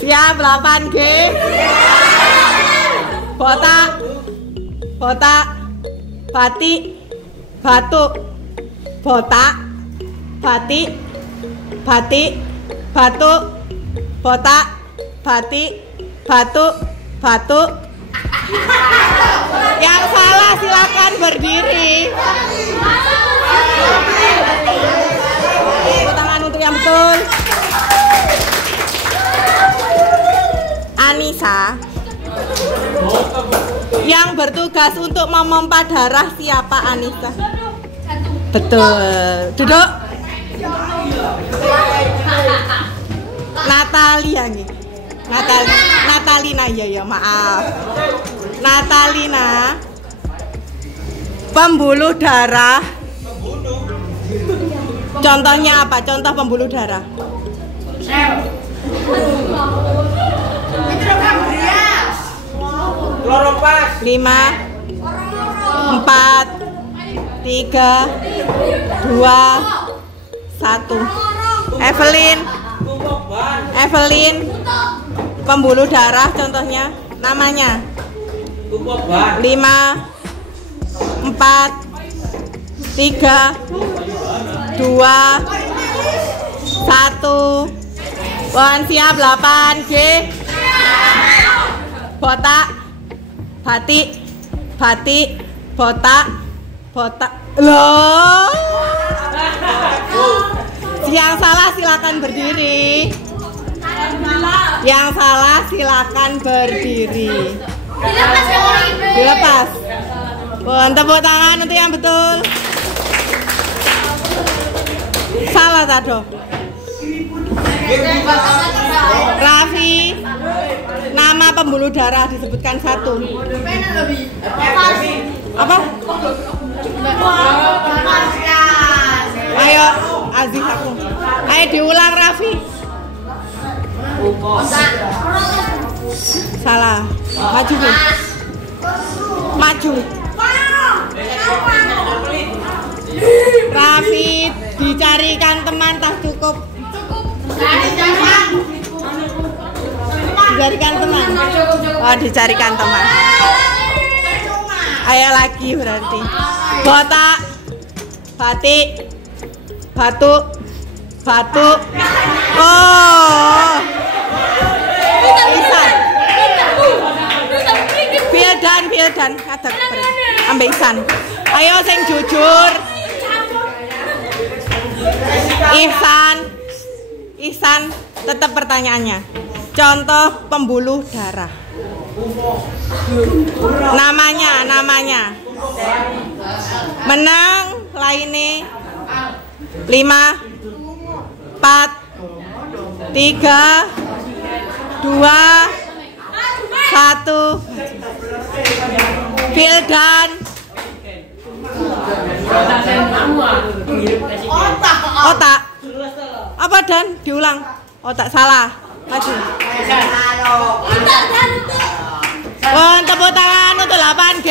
Siap 8G. Botak. Botak. Batik. Batuk. Botak. Batik. Batik. Batuk. Botak. Batik. Batuk. Batuk. Yang salah silakan berdiri. Tepuk tangan untuk yang betul. Anissa. Yang bertugas untuk memompa darah siapa, Anissa? Betul. Duduk. Natalia nih. Natalina ya maaf. Natalina. Pembuluh darah. Contohnya apa? Contoh pembuluh darah. 5, 4, 3, 2, 1. Evelyn. Pembuluh darah contohnya. Namanya 5, 4, 3, 2, 1. Pohon siap 8G. Botak. Batik. Batik. Botak. Botak. Loh. Yang salah silakan berdiri. Yang salah silakan berdiri. Dilepas. Mohon tepuk tangan untuk yang betul. Salah tado. Raffi. Nama pembuluh darah disebutkan 1. Apa? Ayo, Aziz aku. Ayo diulang Raffi. Salah. Maju. Maju. Raffi, dicarikan teman tak cukup. Dicarikan teman. Oh, dicarikan teman. Ayo lagi berarti. Botak. Batik. Batuk. Batuk. Oh. Isan. Fildan. Kadang ambil Isan. Ayo sing jujur. Ihsan, tetap pertanyaannya. Contoh pembuluh darah. Namanya. Menang lainnya 5, 4, 3, 2, 1. Fildan. Otak. Apa Dan? Diulang. Otak salah. Maju. Tepuk tangan untuk 8G.